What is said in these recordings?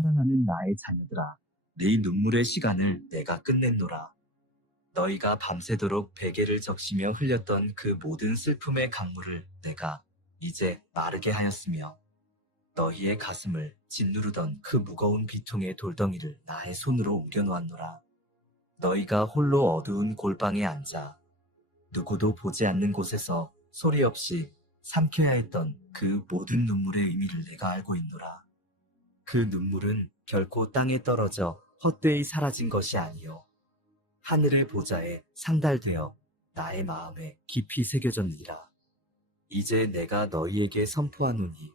사랑하는 나의 자녀들아, 네 눈물의 시간을 내가 끝냈노라. 너희가 밤새도록 베개를 적시며 흘렸던 그 모든 슬픔의 강물을 내가 이제 마르게 하였으며, 너희의 가슴을 짓누르던 그 무거운 비통의 돌덩이를 나의 손으로 옮겨놓았노라. 너희가 홀로 어두운 골방에 앉아 누구도 보지 않는 곳에서 소리 없이 삼켜야 했던 그 모든 눈물의 의미를 내가 알고 있노라. 그 눈물은 결코 땅에 떨어져 헛되이 사라진 것이 아니요 하늘의 보좌에 상달되어 나의 마음에 깊이 새겨졌느니라. 이제 내가 너희에게 선포하노니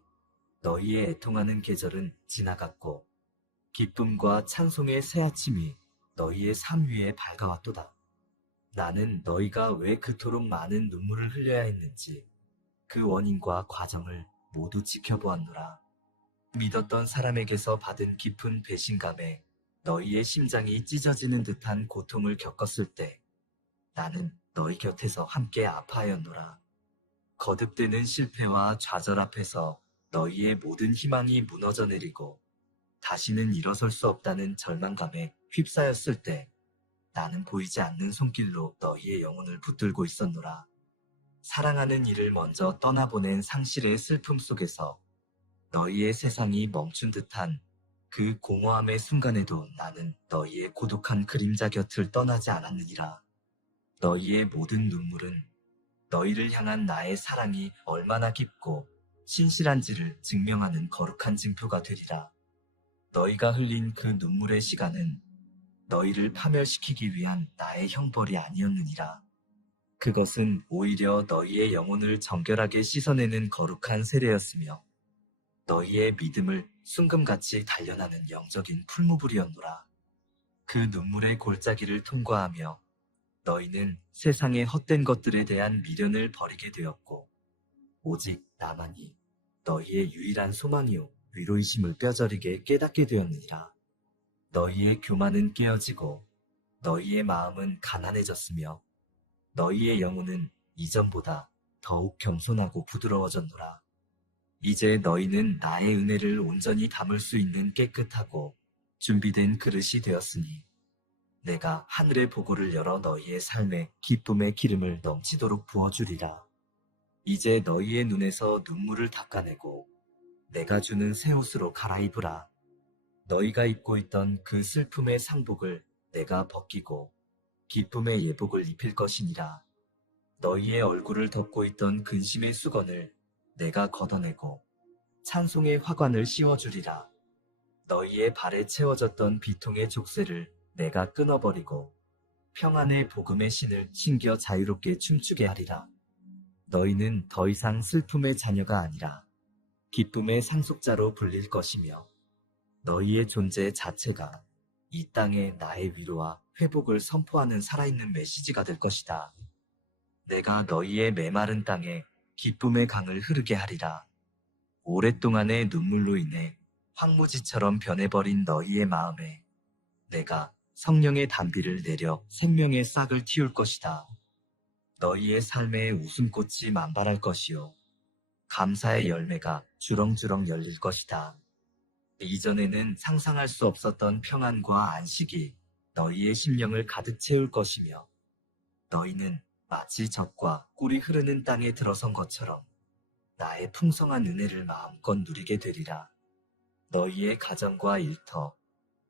너희의 애통하는 계절은 지나갔고 기쁨과 찬송의 새 아침이 너희의 삶 위에 밝아왔도다. 나는 너희가 왜 그토록 많은 눈물을 흘려야 했는지 그 원인과 과정을 모두 지켜보았노라. 믿었던 사람에게서 받은 깊은 배신감에 너희의 심장이 찢어지는 듯한 고통을 겪었을 때 나는 너희 곁에서 함께 아파하였노라. 거듭되는 실패와 좌절 앞에서 너희의 모든 희망이 무너져 내리고 다시는 일어설 수 없다는 절망감에 휩싸였을 때 나는 보이지 않는 손길로 너희의 영혼을 붙들고 있었노라. 사랑하는 이를 먼저 떠나보낸 상실의 슬픔 속에서 너희의 세상이 멈춘 듯한 그 공허함의 순간에도 나는 너희의 고독한 그림자 곁을 떠나지 않았느니라. 너희의 모든 눈물은 너희를 향한 나의 사랑이 얼마나 깊고 신실한지를 증명하는 거룩한 증표가 되리라. 너희가 흘린 그 눈물의 시간은 너희를 파멸시키기 위한 나의 형벌이 아니었느니라. 그것은 오히려 너희의 영혼을 정결하게 씻어내는 거룩한 세례였으며 너희의 믿음을 순금같이 단련하는 영적인 풀무불이었노라. 그 눈물의 골짜기를 통과하며 너희는 세상의 헛된 것들에 대한 미련을 버리게 되었고 오직 나만이 너희의 유일한 소망이요 위로이심을 뼈저리게 깨닫게 되었느니라. 너희의 교만은 깨어지고 너희의 마음은 가난해졌으며 너희의 영혼은 이전보다 더욱 겸손하고 부드러워졌노라. 이제 너희는 나의 은혜를 온전히 담을 수 있는 깨끗하고 준비된 그릇이 되었으니 내가 하늘의 보고를 열어 너희의 삶에 기쁨의 기름을 넘치도록 부어주리라. 이제 너희의 눈에서 눈물을 닦아내고 내가 주는 새 옷으로 갈아입으라. 너희가 입고 있던 그 슬픔의 상복을 내가 벗기고 기쁨의 예복을 입힐 것이니라. 너희의 얼굴을 덮고 있던 근심의 수건을 내가 걷어내고 찬송의 화관을 씌워주리라. 너희의 발에 채워졌던 비통의 족쇄를 내가 끊어버리고 평안의 복음의 신을 신겨 자유롭게 춤추게 하리라. 너희는 더 이상 슬픔의 자녀가 아니라 기쁨의 상속자로 불릴 것이며 너희의 존재 자체가 이 땅에 나의 위로와 회복을 선포하는 살아있는 메시지가 될 것이다. 내가 너희의 메마른 땅에 기쁨의 강을 흐르게 하리라. 오랫동안의 눈물로 인해 황무지처럼 변해버린 너희의 마음에 내가 성령의 단비를 내려 생명의 싹을 틔울 것이다. 너희의 삶에 웃음꽃이 만발할 것이요 감사의 열매가 주렁주렁 열릴 것이다. 이전에는 상상할 수 없었던 평안과 안식이 너희의 심령을 가득 채울 것이며 너희는 마치 젖과 꿀이 흐르는 땅에 들어선 것처럼 나의 풍성한 은혜를 마음껏 누리게 되리라. 너희의 가정과 일터,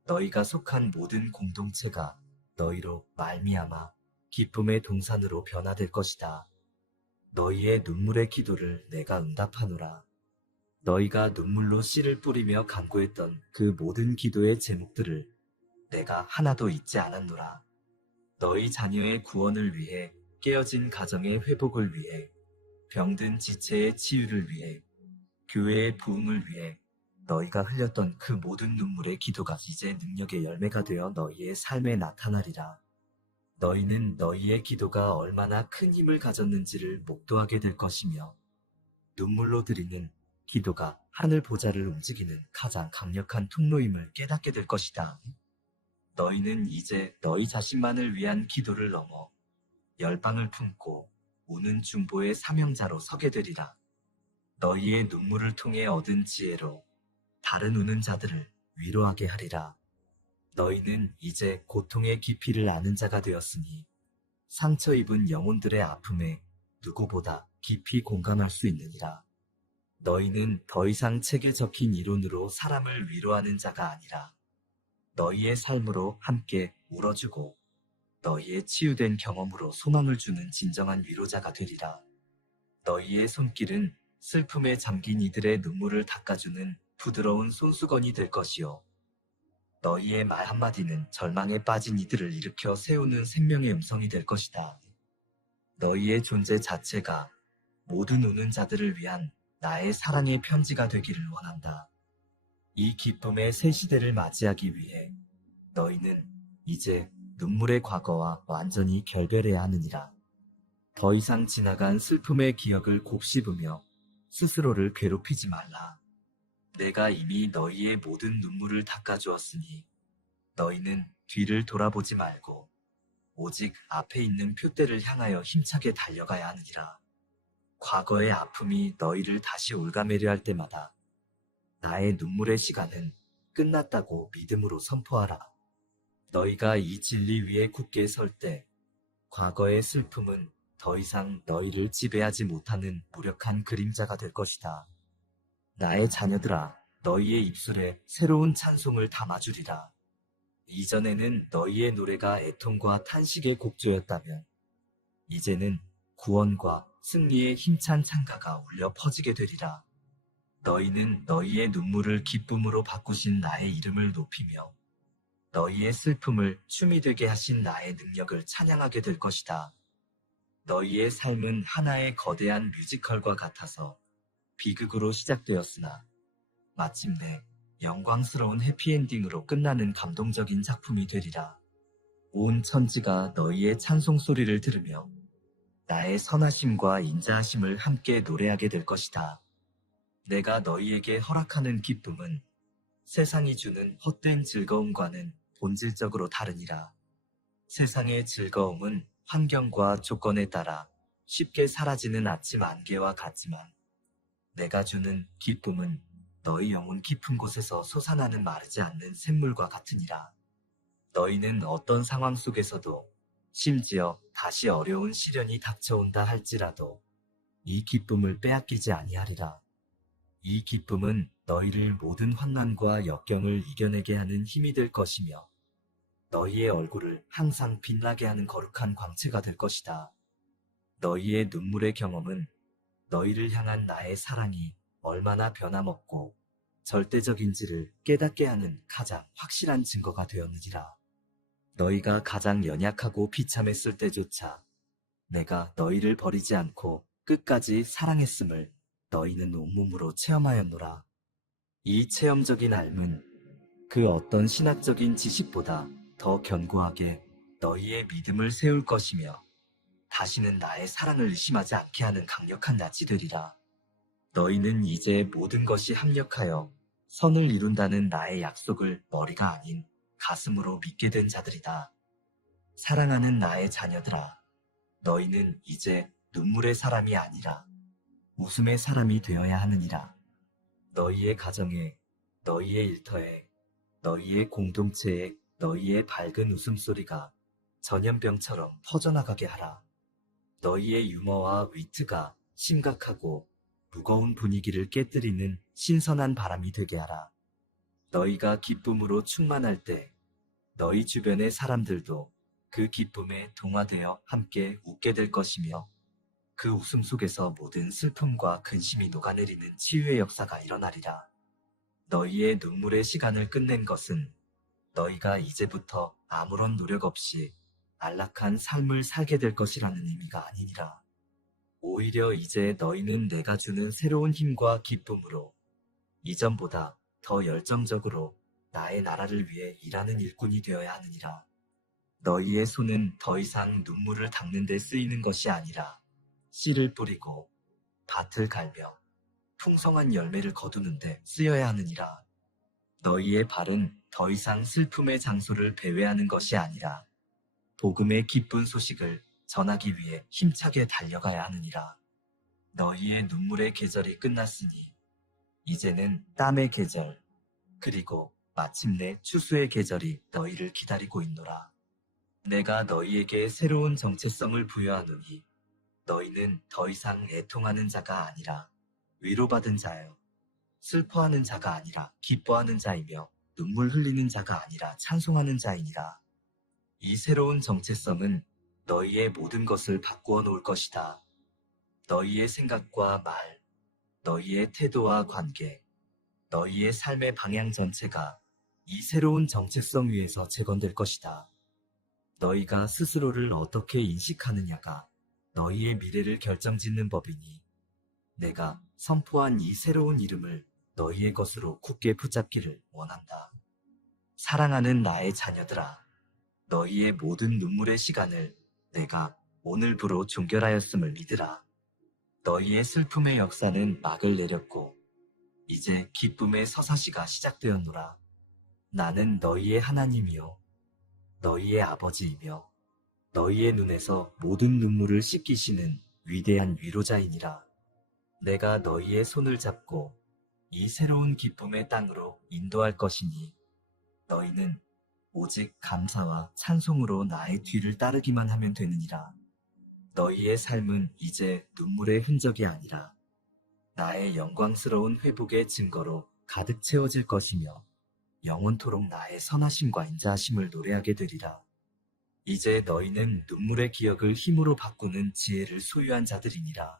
너희가 속한 모든 공동체가 너희로 말미암아 기쁨의 동산으로 변화될 것이다. 너희의 눈물의 기도를 내가 응답하노라. 너희가 눈물로 씨를 뿌리며 간구했던 그 모든 기도의 제목들을 내가 하나도 잊지 않았노라. 너희 자녀의 구원을 위해, 깨어진 가정의 회복을 위해, 병든 지체의 치유를 위해, 교회의 부흥을 위해 너희가 흘렸던 그 모든 눈물의 기도가 이제 능력의 열매가 되어 너희의 삶에 나타나리라. 너희는 너희의 기도가 얼마나 큰 힘을 가졌는지를 목도하게 될 것이며 눈물로 드리는 기도가 하늘 보좌를 움직이는 가장 강력한 통로임을 깨닫게 될 것이다. 너희는 이제 너희 자신만을 위한 기도를 넘어 열방을 품고 우는 중보의 사명자로 서게 되리라. 너희의 눈물을 통해 얻은 지혜로 다른 우는 자들을 위로하게 하리라. 너희는 이제 고통의 깊이를 아는 자가 되었으니 상처 입은 영혼들의 아픔에 누구보다 깊이 공감할 수 있느니라. 너희는 더 이상 책에 적힌 이론으로 사람을 위로하는 자가 아니라 너희의 삶으로 함께 울어주고 너희의 치유된 경험으로 소망을 주는 진정한 위로자가 되리라. 너희의 손길은 슬픔에 잠긴 이들의 눈물을 닦아주는 부드러운 손수건이 될 것이요. 너희의 말 한마디는 절망에 빠진 이들을 일으켜 세우는 생명의 음성이 될 것이다. 너희의 존재 자체가 모든 우는 자들을 위한 나의 사랑의 편지가 되기를 원한다. 이 기쁨의 새 시대를 맞이하기 위해 너희는 이제 눈물의 과거와 완전히 결별해야 하느니라. 더 이상 지나간 슬픔의 기억을 곱씹으며 스스로를 괴롭히지 말라. 내가 이미 너희의 모든 눈물을 닦아주었으니 너희는 뒤를 돌아보지 말고 오직 앞에 있는 표대를 향하여 힘차게 달려가야 하느니라. 과거의 아픔이 너희를 다시 올가매려 할 때마다 나의 눈물의 시간은 끝났다고 믿음으로 선포하라. 너희가 이 진리 위에 굳게 설 때 과거의 슬픔은 더 이상 너희를 지배하지 못하는 무력한 그림자가 될 것이다. 나의 자녀들아, 너희의 입술에 새로운 찬송을 담아주리라. 이전에는 너희의 노래가 애통과 탄식의 곡조였다면 이제는 구원과 승리의 힘찬 찬가가 울려 퍼지게 되리라. 너희는 너희의 눈물을 기쁨으로 바꾸신 나의 이름을 높이며 너희의 슬픔을 춤이 되게 하신 나의 능력을 찬양하게 될 것이다. 너희의 삶은 하나의 거대한 뮤지컬과 같아서 비극으로 시작되었으나 마침내 영광스러운 해피엔딩으로 끝나는 감동적인 작품이 되리라. 온 천지가 너희의 찬송 소리를 들으며 나의 선하심과 인자하심을 함께 노래하게 될 것이다. 내가 너희에게 허락하는 기쁨은 세상이 주는 헛된 즐거움과는 본질적으로 다르니라. 세상의 즐거움은 환경과 조건에 따라 쉽게 사라지는 아침 안개와 같지만 내가 주는 기쁨은 너희 영혼 깊은 곳에서 솟아나는 마르지 않는 샘물과 같으니라. 너희는 어떤 상황 속에서도 심지어 다시 어려운 시련이 닥쳐온다 할지라도 이 기쁨을 빼앗기지 아니하리라. 이 기쁨은 너희를 모든 환난과 역경을 이겨내게 하는 힘이 될 것이며 너희의 얼굴을 항상 빛나게 하는 거룩한 광채가 될 것이다. 너희의 눈물의 경험은 너희를 향한 나의 사랑이 얼마나 변함없고 절대적인지를 깨닫게 하는 가장 확실한 증거가 되었느니라. 너희가 가장 연약하고 비참했을 때조차 내가 너희를 버리지 않고 끝까지 사랑했음을 너희는 온몸으로 체험하였노라. 이 체험적인 삶은 그 어떤 신학적인 지식보다 더 견고하게 너희의 믿음을 세울 것이며 다시는 나의 사랑을 의심하지 않게 하는 강력한 낯이 되리라. 너희는 이제 모든 것이 합력하여 선을 이룬다는 나의 약속을 머리가 아닌 가슴으로 믿게 된 자들이다. 사랑하는 나의 자녀들아, 너희는 이제 눈물의 사람이 아니라 웃음의 사람이 되어야 하느니라. 너희의 가정에, 너희의 일터에, 너희의 공동체에 너희의 밝은 웃음소리가 전염병처럼 퍼져나가게 하라. 너희의 유머와 위트가 심각하고 무거운 분위기를 깨뜨리는 신선한 바람이 되게 하라. 너희가 기쁨으로 충만할 때 너희 주변의 사람들도 그 기쁨에 동화되어 함께 웃게 될 것이며 그 웃음 속에서 모든 슬픔과 근심이 녹아내리는 치유의 역사가 일어나리라. 너희의 눈물의 시간을 끝낸 것은 너희가 이제부터 아무런 노력 없이 안락한 삶을 살게 될 것이라는 의미가 아니니라. 오히려 이제 너희는 내가 주는 새로운 힘과 기쁨으로 이전보다 더 열정적으로 나의 나라를 위해 일하는 일꾼이 되어야 하느니라. 너희의 손은 더 이상 눈물을 닦는 데 쓰이는 것이 아니라 씨를 뿌리고 밭을 갈며 풍성한 열매를 거두는 데 쓰여야 하느니라. 너희의 발은 더 이상 슬픔의 장소를 배회하는 것이 아니라 복음의 기쁜 소식을 전하기 위해 힘차게 달려가야 하느니라. 너희의 눈물의 계절이 끝났으니 이제는 땀의 계절, 그리고 마침내 추수의 계절이 너희를 기다리고 있노라. 내가 너희에게 새로운 정체성을 부여하노니 너희는 더 이상 애통하는 자가 아니라 위로받은 자요. 슬퍼하는 자가 아니라 기뻐하는 자이며 눈물 흘리는 자가 아니라 찬송하는 자이니라. 이 새로운 정체성은 너희의 모든 것을 바꾸어 놓을 것이다. 너희의 생각과 말, 너희의 태도와 관계, 너희의 삶의 방향 전체가 이 새로운 정체성 위에서 재건될 것이다. 너희가 스스로를 어떻게 인식하느냐가 너희의 미래를 결정짓는 법이니 내가 선포한 이 새로운 이름을 너희의 것으로 굳게 붙잡기를 원한다. 사랑하는 나의 자녀들아, 너희의 모든 눈물의 시간을 내가 오늘부로 종결하였음을 믿으라. 너희의 슬픔의 역사는 막을 내렸고 이제 기쁨의 서사시가 시작되었노라. 나는 너희의 하나님이요 너희의 아버지이며 너희의 눈에서 모든 눈물을 씻기시는 위대한 위로자이니라. 내가 너희의 손을 잡고 이 새로운 기쁨의 땅으로 인도할 것이니 너희는 오직 감사와 찬송으로 나의 뒤를 따르기만 하면 되느니라. 너희의 삶은 이제 눈물의 흔적이 아니라 나의 영광스러운 회복의 증거로 가득 채워질 것이며 영원토록 나의 선하심과 인자하심을 노래하게 되리라. 이제 너희는 눈물의 기억을 힘으로 바꾸는 지혜를 소유한 자들이니라.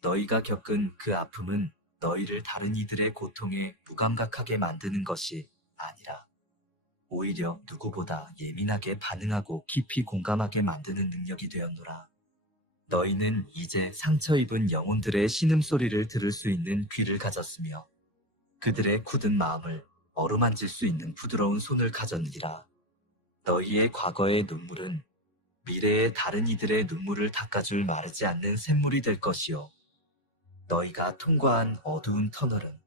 너희가 겪은 그 아픔은 너희를 다른 이들의 고통에 무감각하게 만드는 것이 아니라 오히려 누구보다 예민하게 반응하고 깊이 공감하게 만드는 능력이 되었노라. 너희는 이제 상처 입은 영혼들의 신음소리를 들을 수 있는 귀를 가졌으며 그들의 굳은 마음을 어루만질 수 있는 부드러운 손을 가졌느니라. 너희의 과거의 눈물은 미래의 다른 이들의 눈물을 닦아줄 마르지 않는 샘물이 될 것이요. 너희가 통과한 어두운 터널은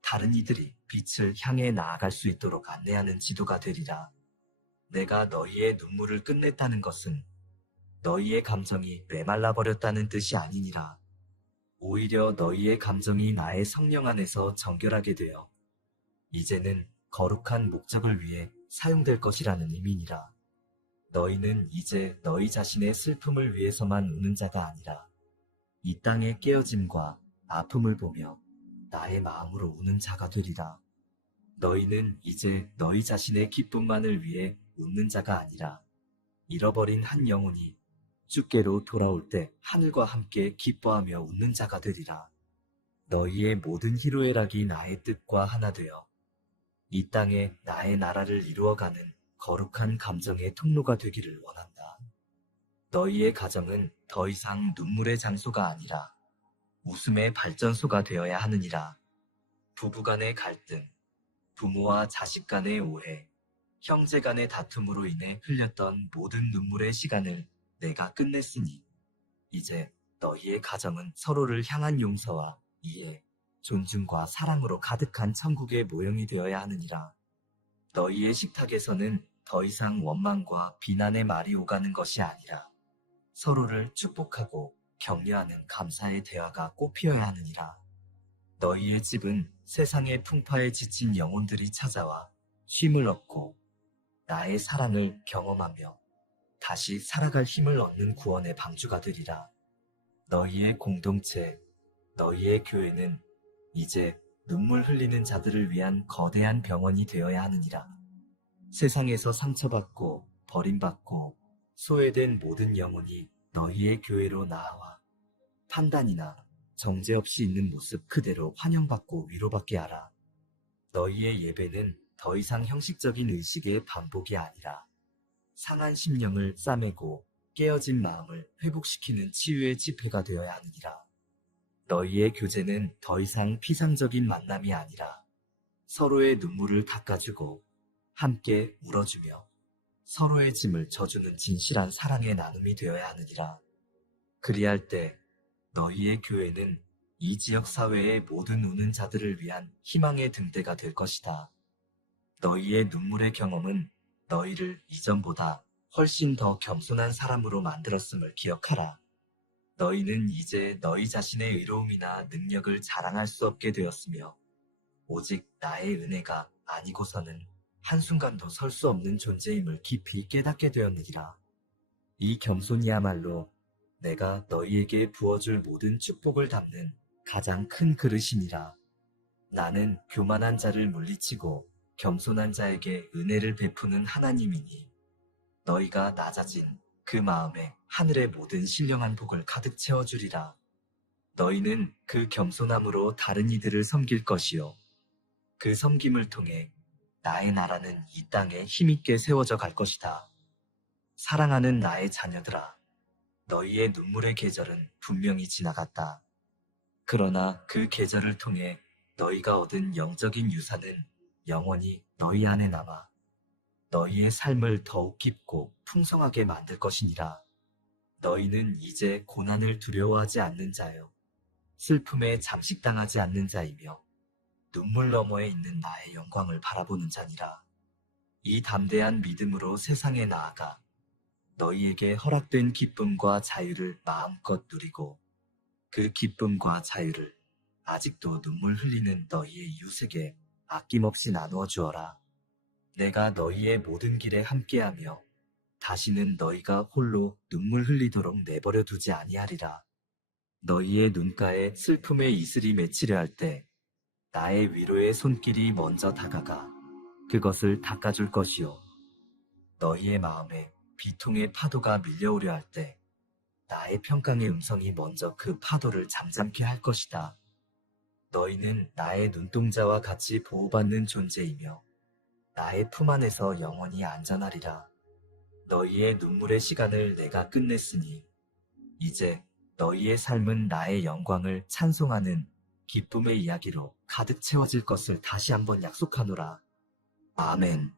다른 이들이 빛을 향해 나아갈 수 있도록 안내하는 지도가 되리라. 내가 너희의 눈물을 끝냈다는 것은 너희의 감정이 메말라 버렸다는 뜻이 아니니라. 오히려 너희의 감정이 나의 성령 안에서 정결하게 되어 이제는 거룩한 목적을 위해 사용될 것이라는 의미니라. 너희는 이제 너희 자신의 슬픔을 위해서만 우는 자가 아니라 이 땅의 깨어짐과 아픔을 보며 나의 마음으로 우는 자가 되리라. 너희는 이제 너희 자신의 기쁨만을 위해 웃는 자가 아니라 잃어버린 한 영혼이 주께로 돌아올 때 하늘과 함께 기뻐하며 웃는 자가 되리라. 너희의 모든 희로애락이 나의 뜻과 하나 되어 이 땅에 나의 나라를 이루어가는 거룩한 감정의 통로가 되기를 원한다. 너희의 가정은 더 이상 눈물의 장소가 아니라 웃음의 발전소가 되어야 하느니라. 부부 간의 갈등, 부모와 자식 간의 오해, 형제 간의 다툼으로 인해 흘렸던 모든 눈물의 시간을 내가 끝냈으니 이제 너희의 가정은 서로를 향한 용서와 이해, 존중과 사랑으로 가득한 천국의 모형이 되어야 하느니라. 너희의 식탁에서는 더 이상 원망과 비난의 말이 오가는 것이 아니라 서로를 축복하고 격려하는 감사의 대화가 꽃피어야 하느니라. 너희의 집은 세상의 풍파에 지친 영혼들이 찾아와 쉼을 얻고 나의 사랑을 경험하며 다시 살아갈 힘을 얻는 구원의 방주가 되리라. 너희의 공동체, 너희의 교회는 이제 눈물 흘리는 자들을 위한 거대한 병원이 되어야 하느니라. 세상에서 상처받고 버림받고 소외된 모든 영혼이 너희의 교회로 나아와 판단이나 정죄 없이 있는 모습 그대로 환영받고 위로받게 하라. 너희의 예배는 더 이상 형식적인 의식의 반복이 아니라 상한 심령을 싸매고 깨어진 마음을 회복시키는 치유의 집회가 되어야 하느니라. 너희의 교제는 더 이상 피상적인 만남이 아니라 서로의 눈물을 닦아주고 함께 울어주며 서로의 짐을 져주는 진실한 사랑의 나눔이 되어야 하느니라. 그리할 때 너희의 교회는 이 지역 사회의 모든 우는 자들을 위한 희망의 등대가 될 것이다. 너희의 눈물의 경험은 너희를 이전보다 훨씬 더 겸손한 사람으로 만들었음을 기억하라. 너희는 이제 너희 자신의 의로움이나 능력을 자랑할 수 없게 되었으며 오직 나의 은혜가 아니고서는 한순간도 설 수 없는 존재임을 깊이 깨닫게 되었느니라. 이 겸손이야말로 내가 너희에게 부어줄 모든 축복을 담는 가장 큰 그릇이니라. 나는 교만한 자를 물리치고 겸손한 자에게 은혜를 베푸는 하나님이니 너희가 낮아진 그 마음에 하늘의 모든 신령한 복을 가득 채워주리라. 너희는 그 겸손함으로 다른 이들을 섬길 것이요. 그 섬김을 통해 나의 나라는 이 땅에 힘있게 세워져 갈 것이다. 사랑하는 나의 자녀들아, 너희의 눈물의 계절은 분명히 지나갔다. 그러나 그 계절을 통해 너희가 얻은 영적인 유산은 영원히 너희 안에 남아 너희의 삶을 더욱 깊고 풍성하게 만들 것이니라. 너희는 이제 고난을 두려워하지 않는 자요. 슬픔에 잠식당하지 않는 자이며 눈물 너머에 있는 나의 영광을 바라보는 자니라. 이 담대한 믿음으로 세상에 나아가 너희에게 허락된 기쁨과 자유를 마음껏 누리고 그 기쁨과 자유를 아직도 눈물 흘리는 너희의 이웃에게 아낌없이 나누어 주어라. 내가 너희의 모든 길에 함께하며 다시는 너희가 홀로 눈물 흘리도록 내버려 두지 아니하리라. 너희의 눈가에 슬픔의 이슬이 맺히려 할 때 나의 위로의 손길이 먼저 다가가 그것을 닦아줄 것이요. 너희의 마음에 비통의 파도가 밀려오려 할 때 나의 평강의 음성이 먼저 그 파도를 잠잠케 할 것이다. 너희는 나의 눈동자와 같이 보호받는 존재이며 나의 품 안에서 영원히 안전하리라. 너희의 눈물의 시간을 내가 끝냈으니 이제 너희의 삶은 나의 영광을 찬송하는 기쁨의 이야기로 가득 채워질 것을 다시 한번 약속하노라. 아멘.